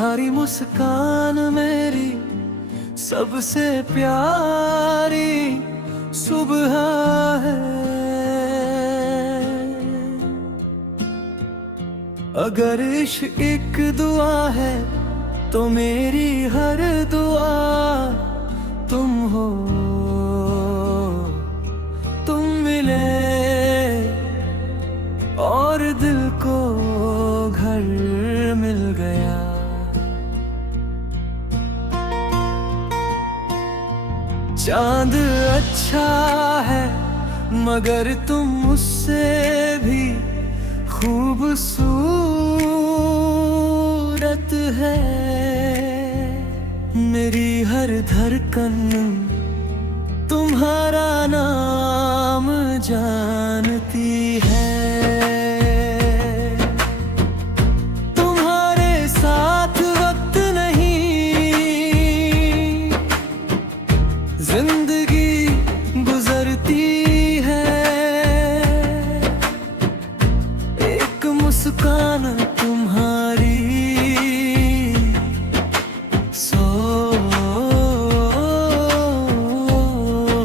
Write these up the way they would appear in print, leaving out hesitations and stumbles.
तुम्हारी मुस्कान मेरी सबसे प्यारी सुबह है। अगर इश्क एक दुआ है तो मेरी हर दुआ तुम हो। तुम मिले और दिल को घर मिल गया। चांद अच्छा है मगर तुम मुझसे भी खूबसूरत है। मेरी हर धड़कन तुम्हारा नाम जानती है। तुम्हारे साथ वक्त नहीं जिंदगी गुजरती है। एक मुस्कान तुम्हारी सो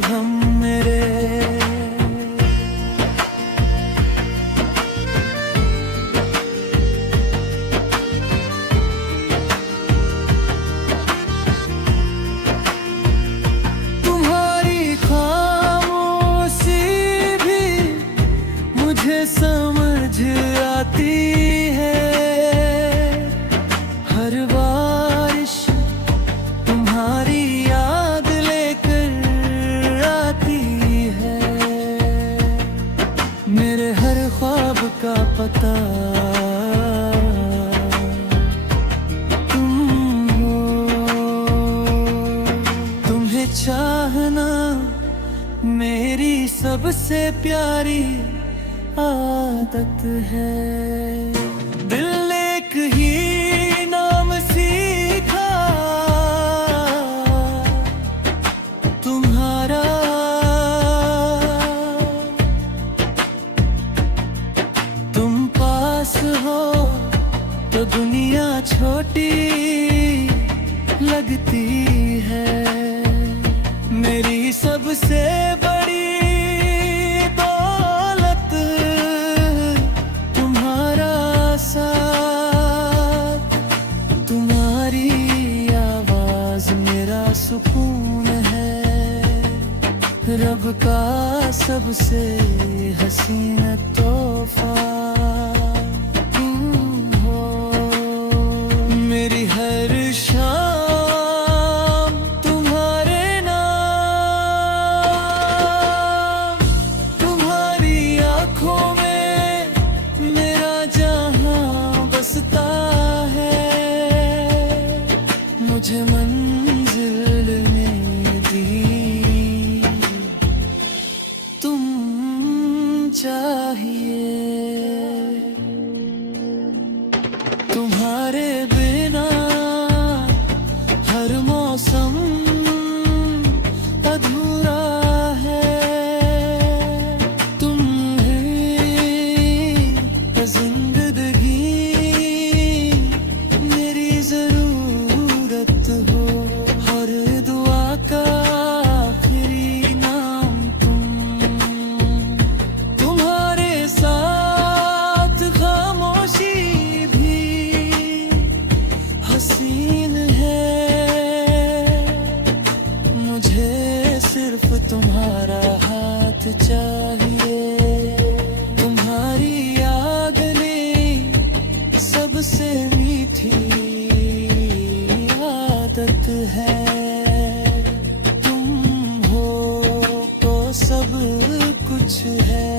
हम मेरे। तुम्हारी खामोशी भी मुझे समझ आती है। हर बारिश तुम्हारी याद लेकर आती है। मेरे हर ख्वाब का पता तुम हो। तुम्हें चाहना मेरी सबसे प्यारी आदत है। दिल ने एक ही नाम सीखा तुम्हारा। तुम पास हो तो दुनिया छोटी लगती है। मेरी सबसे बड़ी दौलत तुम्हारा साथ। तुम्हारी आवाज मेरा सुकून है। रब का सबसे हसीन तोहफा तुम हो। मेरी हर शाम तुम्हारे नाम। तुम्हारी आंखों में मेरा जहां बसता है। मुझे मंजिल ने दी तुम चाहिए। तुम्हारे बिना हर मौसम अधूरा है। तुम ही जिंदगी मेरी जरूरत हो। हर दुआ का आखिरी नाम तुम। तुम्हारे साथ खामोशी भी हसीन है। मुझे सिर्फ तुम्हारा हाथ चाहिए। तुम्हारी याद ने सबसे मीठी आदत है। तुम हो तो सब कुछ है।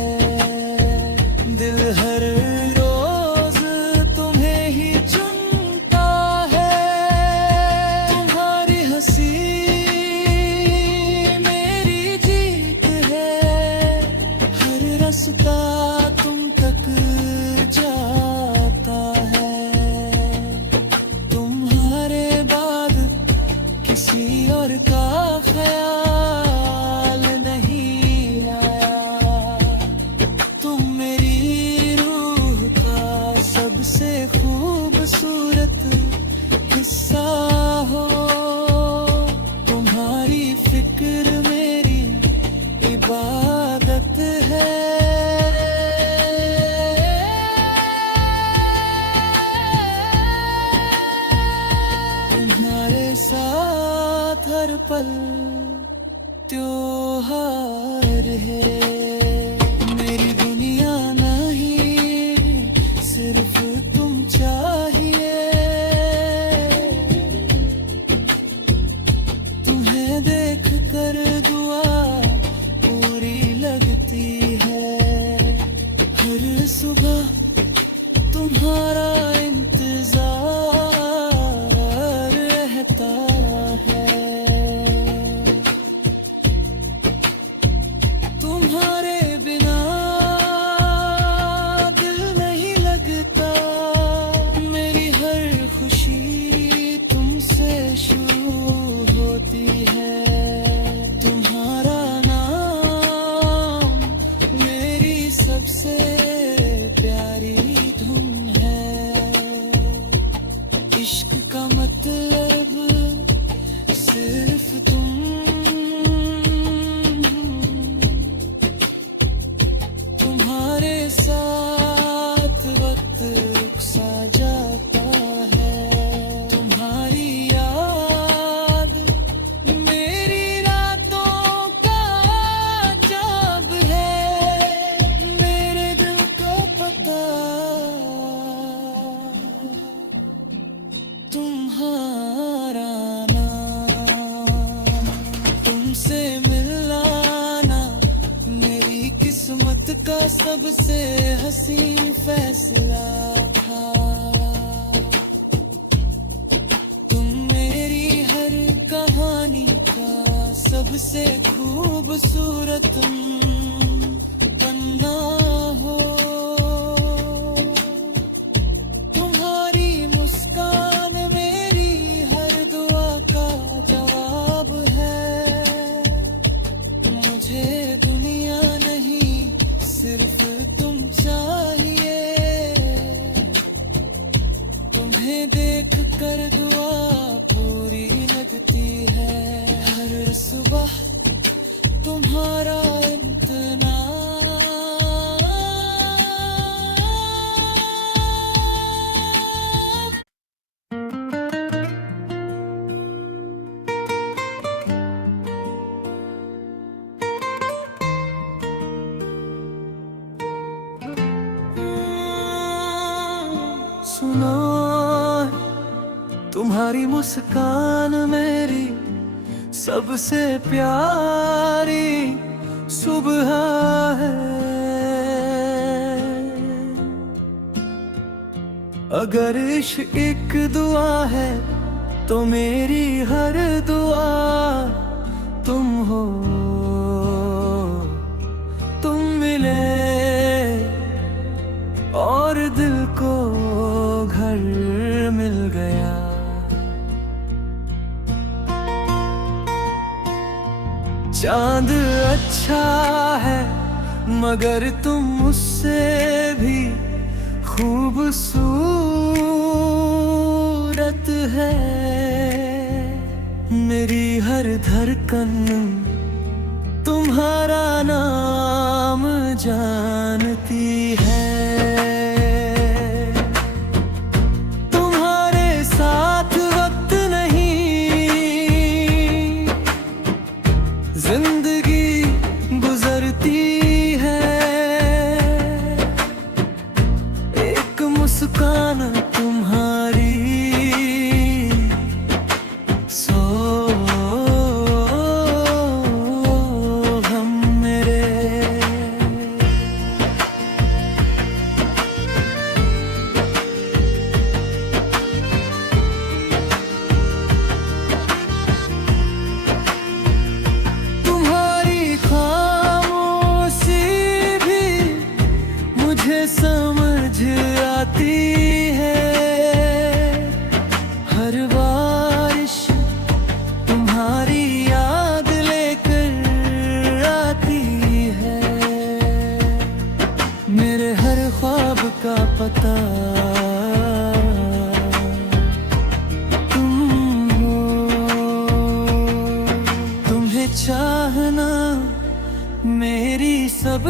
दिल हर रोज तुम्हें ही चुनता है। तुम्हारी हंसी मेरी जीत है। हर रास्ता तुम तक जाता है। तुम्हारे बाद किसी और का ख्याल नहीं आया। तुम मेरी रूह का सबसे खूबसूरत किस्सा हो। तुम्हारी फिक्र मेरी इबादत है। तुम्हारे साथ हर पल त्योहार है। मेरी दुनिया नहीं, सिर्फ तुम चाहिए। तुम्हें देख कर दुआ पूरी लगती है। हर सुबह तुम्हारा इंतजार रहता है। तुम्हारे बिना दिल नहीं लगता। मेरी हर खुशी तुमसे शुरू होती है। तुम्हारा नाम मेरी सबसे प्यारी धुन है। इश्क का मतलब सिर्फ तुम। तुम्हारे साथ वक्त रुक सा जाता है। तुम्हारी याद मेरी रातों का जाब है। मेरे दिल को पता तुम्हारा नाम। तुमसे मिलाना मेरी किस्मत का सबसे हसीन फैसला था। तुम मेरी हर कहानी का सबसे खूबसूरत पन्ना हो। तुम्हारी मुस्कान मेरी हर दुआ का जवाब है। मुझे दुनिया नहीं, सिर्फ तुम चाहिए। तुम्हें देख कर दुआ पूरी लगती है। हर सुबह तुम्हारा इतना सुनो। तुम्हारी मुस्कान मेरी सबसे प्यारी सुबह है। अगर इश्क एक दुआ है तो मेरी हर दुआ तुम हो। तुम मिले और दिल को घर मिल गया। चांद अच्छा है मगर तुम मुझसे भी खूबसूरत है। मेरी हर धड़कन तुम्हारा नाम जानती है। तुम्हारे साथ वक्त नहीं, जिंदगी गुजरती है। एक मुस्कान तुम्हारी सो हम मेरे।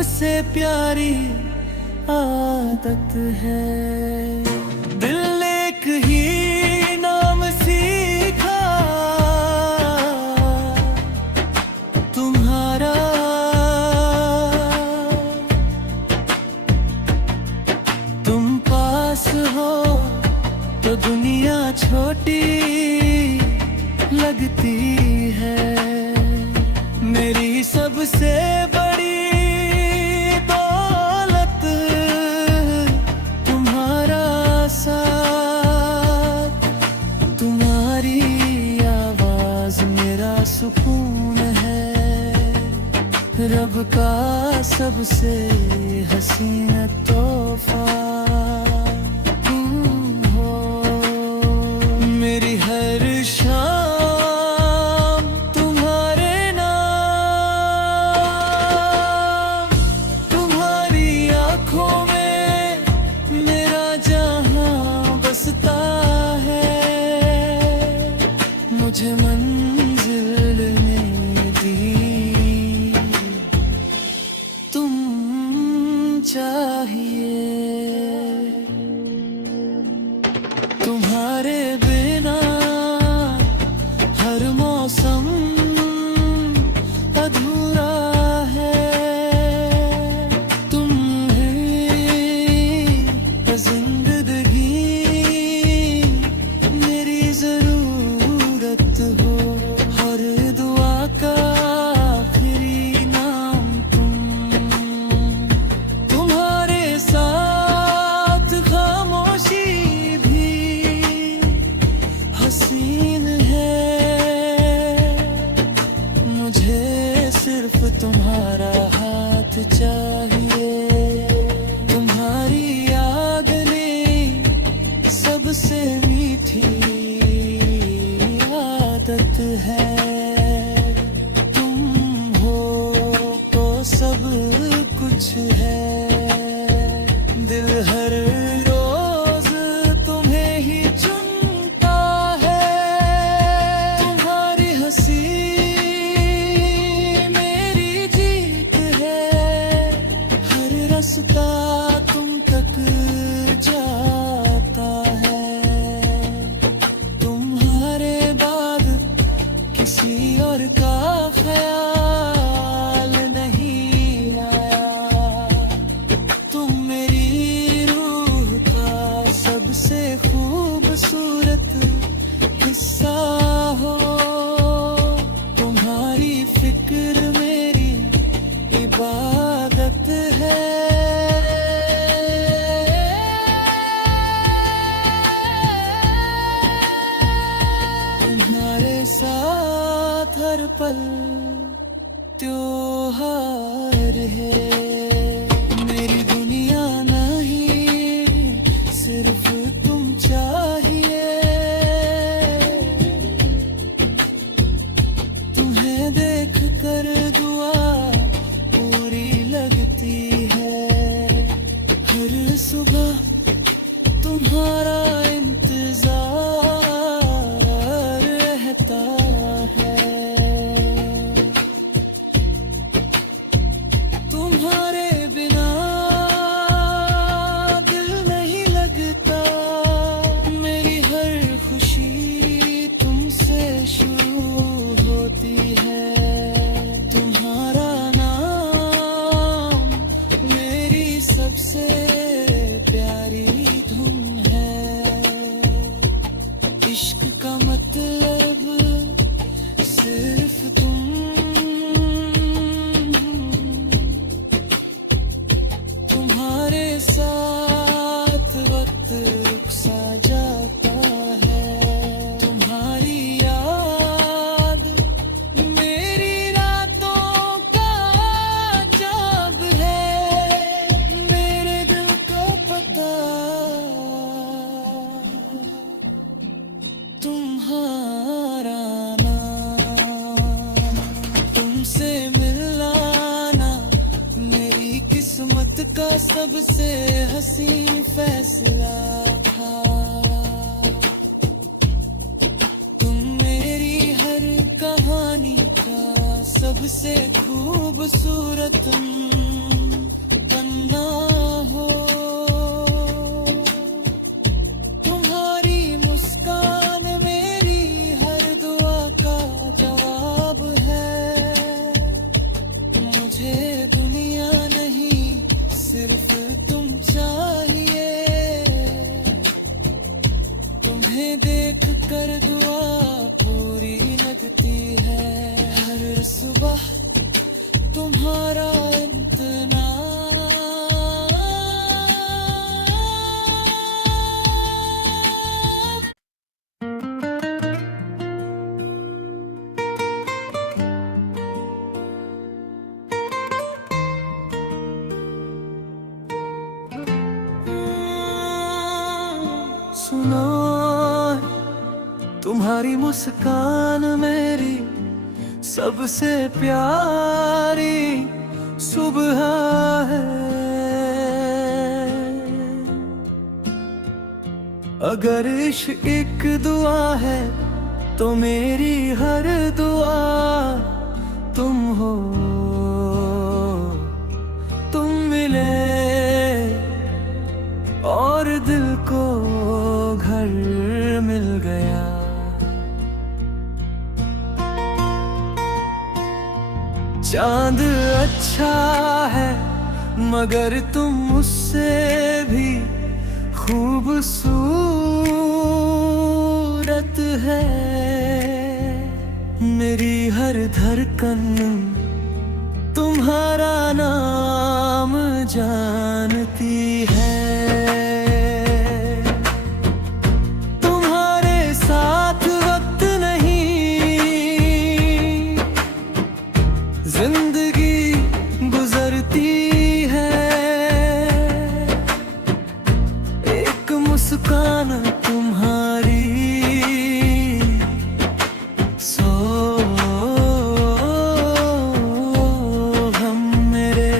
सबसे प्यारी आदत है। दिल एक ही नाम सीखा तुम्हारा, तुम पास हो तो दुनिया छोटी लगती है। मेरी सबसे बड़ी दौलत तुम्हारा साथ, तुम्हारी आवाज मेरा सुकून है। रब का सबसे हसीन तोहफा मेरी हर शाम तुम्हारे नाम, तुम्हारी आंखों में मेरा जहां बसता है। मुझे मंजिल ने दी तुम चाहिए, तुम्हारे बिना हर मौसम अधूरा है। तुम है जिंदगी मेरी जरूरत हो, हर दुआ का आखिरी नाम तुम। तुम्हारे साथ खामोशी भी हसीन है। मुझे सिर्फ तुम्हारा हाथ चाहिए, तुम्हारी याद ने सबसे मीठी आदत है। तुम हो तो सब कुछ है। दिल हर रोज तुम्हें ही चुनता है। तुम्हारी हंसी मेरी जीत है। हर रास्ता तुम तक जाता है। तुम्हारे बाद किसी और का ख्याल नहीं आया। तुम मेरी रूह का सबसे खूबसूरत हिस्सा हो। तुम्हारी फिक्र मेरी इबादत है। तुम्हारे साथ हर पल त्योहार है। मेरी दुनिया नहीं सिर्फ तुम चाहिए। तुम्हें देख कर दुआ पूरी लगती है। हर सुबह तुम्हारा इंतजार रहता है। तुम्हारे बिना दिल नहीं लगता। मेरी हर खुशी तुमसे शुरू होती है। तुम्हारा नाम मेरी सबसे प्यारी धुन है। इश्क का मतलब सिर्फ तुम। तुम्हारे साथ वक्त रुक सा जाता है। तुम्हारी याद मेरी रातों का जाब है। मेरे दिल का पता तुम्हारा नाम। तुमसे मिलाना मेरी किस्मत का सबसे हसीन फैसला था। तुम मेरी हर कहानी का सबसे खूबसूरत तुम्हें देख कर दुआ पूरी लगती है। हर सुबह तुम्हारा इंतजार। सुनो, तुम्हारी मुस्कान मेरी सबसे प्यारी सुबह है। अगर इश्क एक दुआ है तो मेरी हर दुआ तुम हो। तुम मिले और दिल को घर मिल गया। चांद अच्छा है मगर तुम मुझसे भी खूबसूरत है। मेरी हर धड़कन तुम्हारा नाम जानती है। तुम्हारे साथ वक्त नहीं जिंदगी गुजरती है। एक मुस्कान तुम्हारी सो हम मेरे।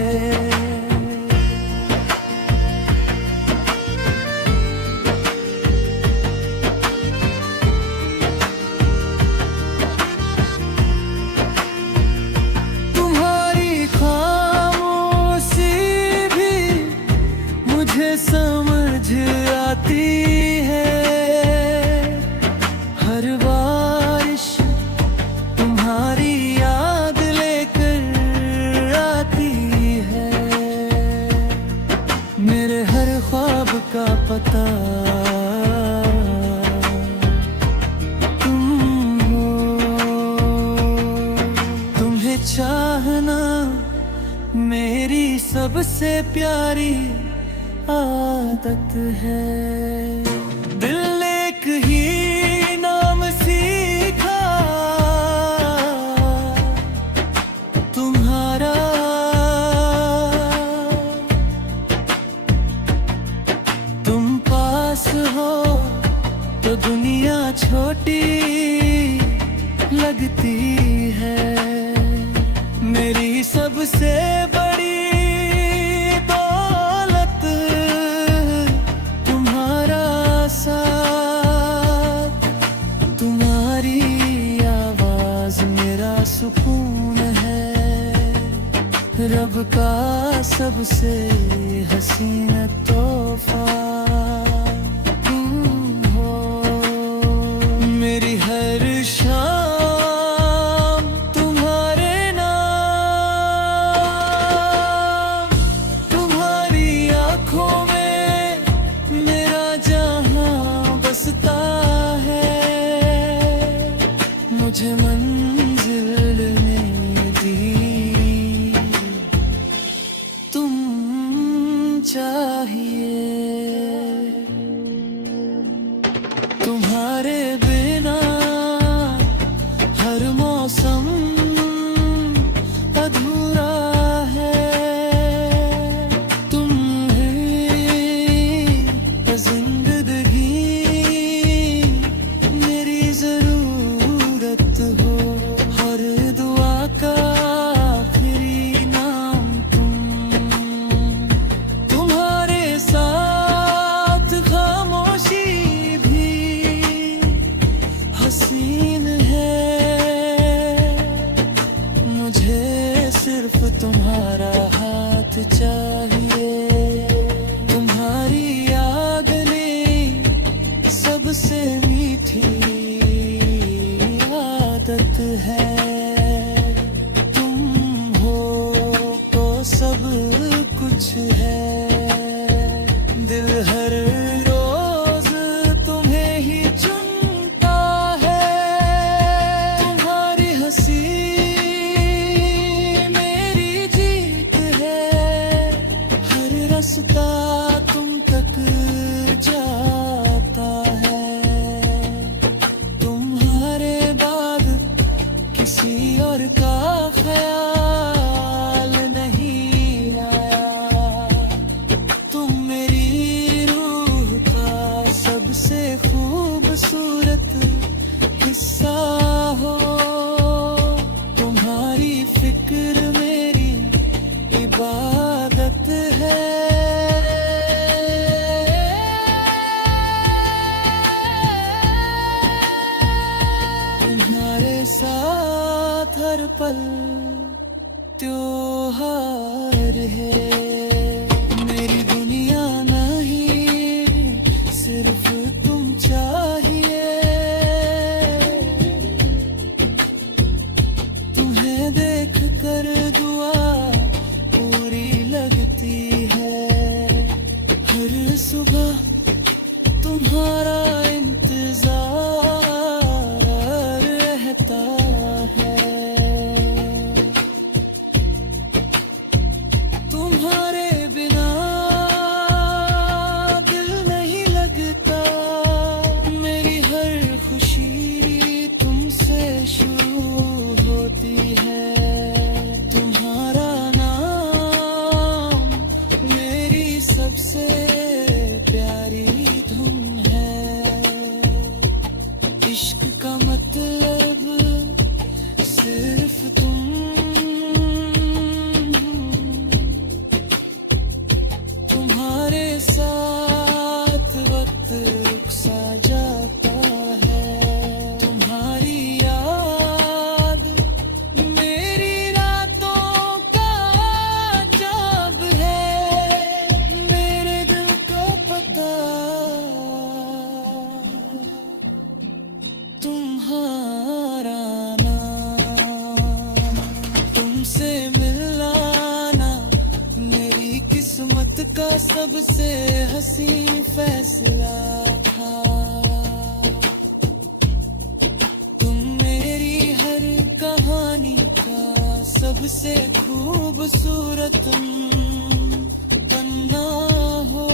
तुम्हारी खामोशी भी मुझे समझ आती है। हर बारिश तुम्हारी याद लेकर आती है। मेरे हर ख्वाब का पता तुम हो। तुम्हें चाहना मेरी सबसे प्यारी आदत है। दिल ने एक ही नाम सीखा तुम्हारा। तुम पास हो तो दुनिया छोटी लगती है। मेरी सबसे बड़ी दौलत तुम्हारा साथ। तुम्हारी आवाज मेरा सुकून है। रब का सबसे हसीन तोहफा तुम हो। मेरी हर शाम तुम्हारे नाम। तुम्हारी आंखों में मेरा जहां बसता है। मुझे मंजिल ने दी तुम चाहिए। तुम्हारे बिना हर मौसम अधूरा है। तुम ही जिंदगी मेरी जरूरत हो। हर दुआ का आखिरी नाम तुम। तुम्हारे साथ खामोशी भी हसीन है। मुझे सिर्फ तुम्हारा हाथ चाहिए। तुम्हारी याद ने सबसे मीठी आदत है। तुम हो तो सब कुछ है। दिल हर रोज तुम्हें ही खूबसूरत किस्सा हो। तुम्हारी फिक्र मेरी इबादत है। तुम्हारे साथ हर पल त्योहार है। मेरी दुनिया नहीं, सिर्फ तुम चाहिए। तुम्हें देख कर दुआ पूरी लगती है। हर सुबह तुम्हारा इंतजार रहता है। तुम्हारे बिना दिल नहीं लगता। मेरी हर खुशी तुमसे शुरू होती है। तुम्हारा नाम मेरी सबसे प्यारी धुन है। इश्क का मतलब सिर्फ तुम। तुम्हारे साथ वक्त रुक सा जाता है। तुम्हारी याद मेरी रातों का जाब है। मेरे दिल को पता तुम्हारा नाम। तुमसे मिलाना मेरी किस्मत का सबसे हसीन फैसला था। तुम मेरी हर कहानी का सबसे खूबसूरत पन्ना हो।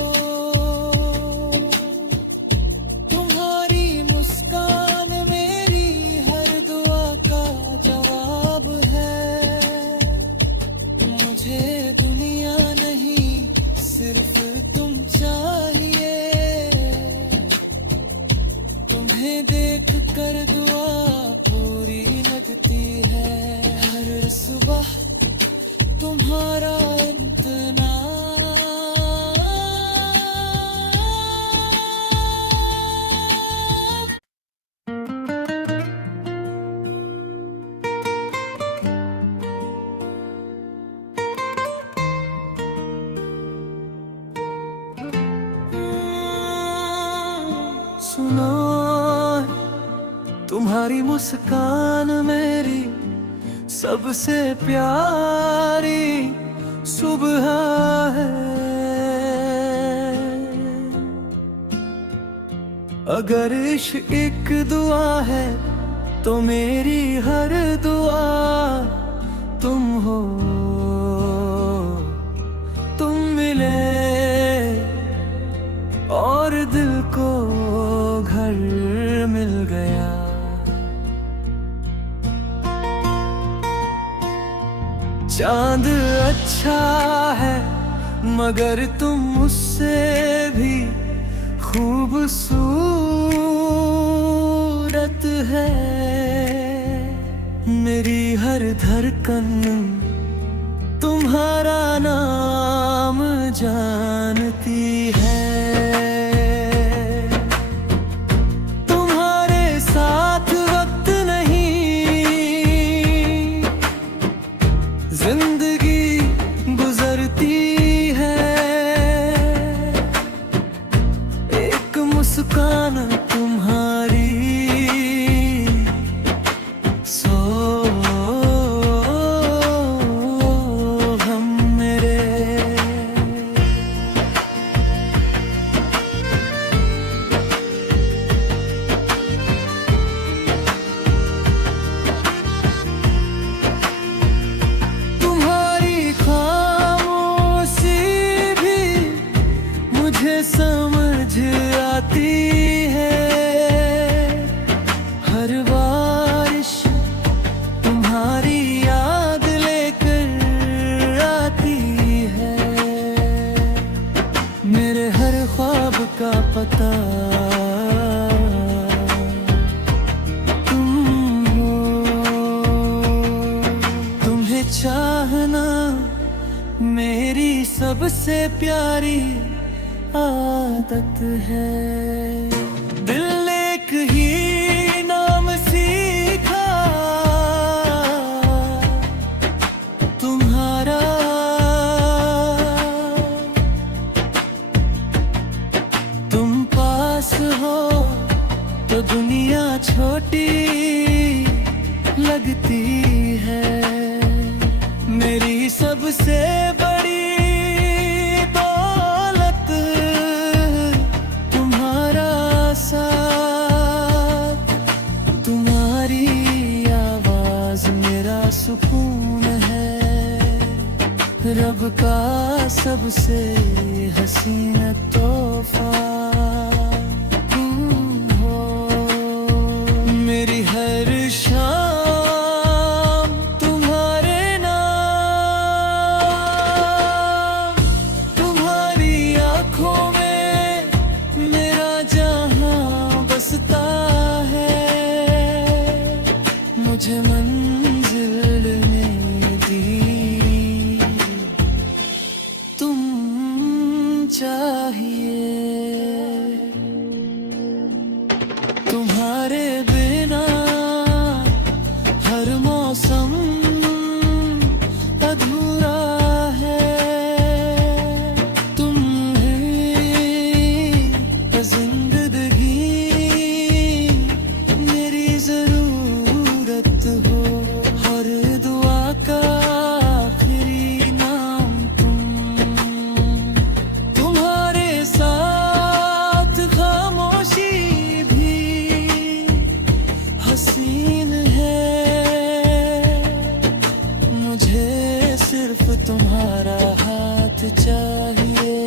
तुम्हारी मुस्कान मेरी हर दुआ का जवाब है। मुझे दुनिया नहीं, सिर्फ तुम चाहिए। तुम्हें देख कर दुआ पूरी लगती है। हर सुबह तुम्हारा इंतजार। सुनो, तुम्हारी मुस्कान मेरी सबसे प्यारी सुबह है। अगर इश्क एक दुआ है तो मेरी हर दुआ तुम हो। तुम मिले और दिल को घर मिल गया। चांद अच्छा है मगर तुम मुझसे भी खूबसूरत है। मेरी हर धड़कन तुम्हारा नाम जानती है। तुम्हारे साथ वक्त नहीं, जिंदगी गुजरती है। एक मुस्कान तुम्हारी सबसे प्यारी आदत है। दिल ने एक ही नाम सीखा तुम्हारा, तुम पास हो तो दुनिया छोटी लगती है। मेरी सबसे बड़ी दौलत तुम्हारा साथ, तुम्हारी आवाज मेरा सुकून है। रब का सबसे हसीन तोहफा हो। मेरी हर शाम तुम्हारे नाम, तुम्हारी आंखों में मेरा जहां बसता है। मुझे मंजिल ने दी तुम चाहिए। तुम्हारे बिना हर मौसम अधूरा है। तुम ही जिंदगी मेरी जरूरत हो। हर दुआ का आखिरी नाम तुम, तुम्हारे साथ खामोशी भी हसीन है। मुझे सिर्फ तुम्हारा हाथ चाहिए।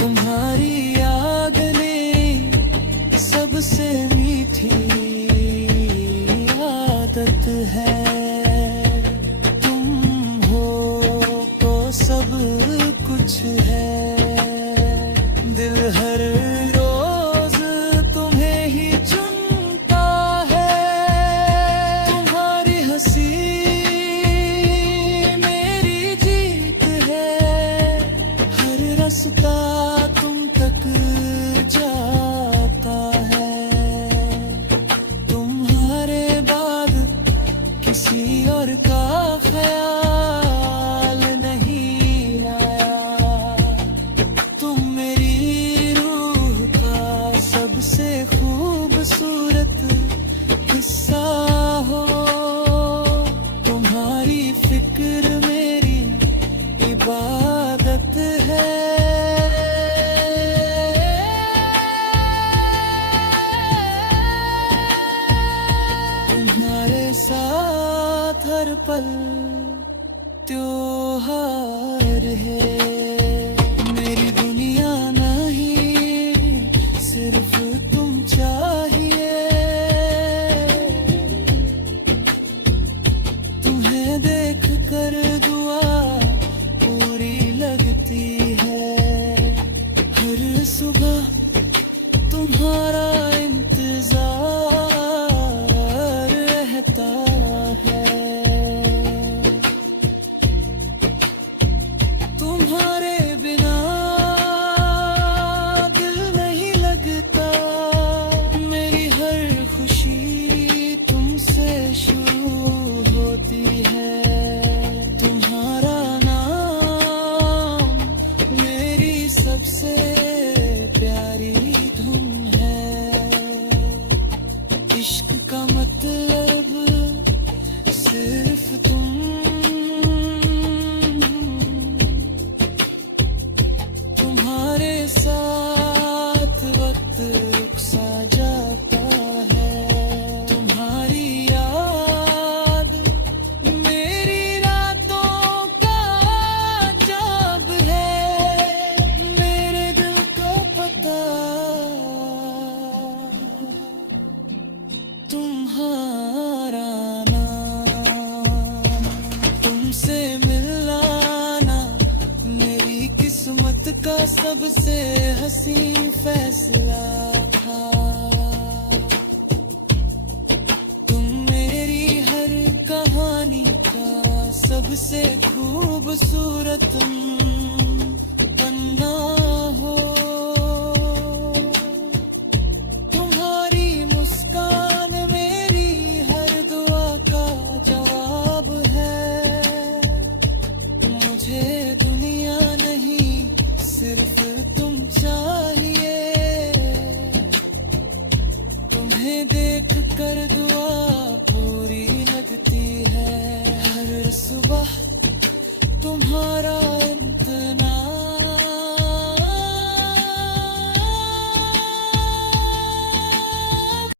तुम्हारी याद ने सबसे मीठी आदत है। तुम हो तो सब कुछ है। दिल हर रोज तुम्हें ही चुनता है। तुम्हारी हंसी मेरी जीत है। हर रास्ता तुम तक जाता है। तुम्हारे बाद किसी और का ख्याल नहीं आया। तुम मेरी रूह का सबसे खूबसूरत हिस्सा हो। तुम्हारी फिक्र मेरी इबादत है। तुम्हारे साथ हर पल त्योहार है। मेरी दुनिया नहीं सिर्फ तुम चाहिए। तुम्हें देख कर दुआ पूरी लगती है। हर सुबह तुम्हारा इंतजार रहता है। तुम्हारे बिना दिल नहीं लगता। मेरी हर खुशी तुमसे शुरू होती है। तुम्हारा नाम मेरी सबसे प्यारी धुन है। इश्क का मतलब सिर्फ तुम, तुम्हारे साथ वक्त रुक सा जाता है। तुम्हारी याद मेरी रातों का जाब है। मेरे दिल को पता तुम्हारा नाम। तुमसे मिलाना मेरी किस्मत का सबसे हसीन फैसला था। तुम मेरी हर कहानी का सबसे खूबसूरत तुम्हें देख कर दुआ पूरी लगती है, हर सुबह तुम्हारा इंतजार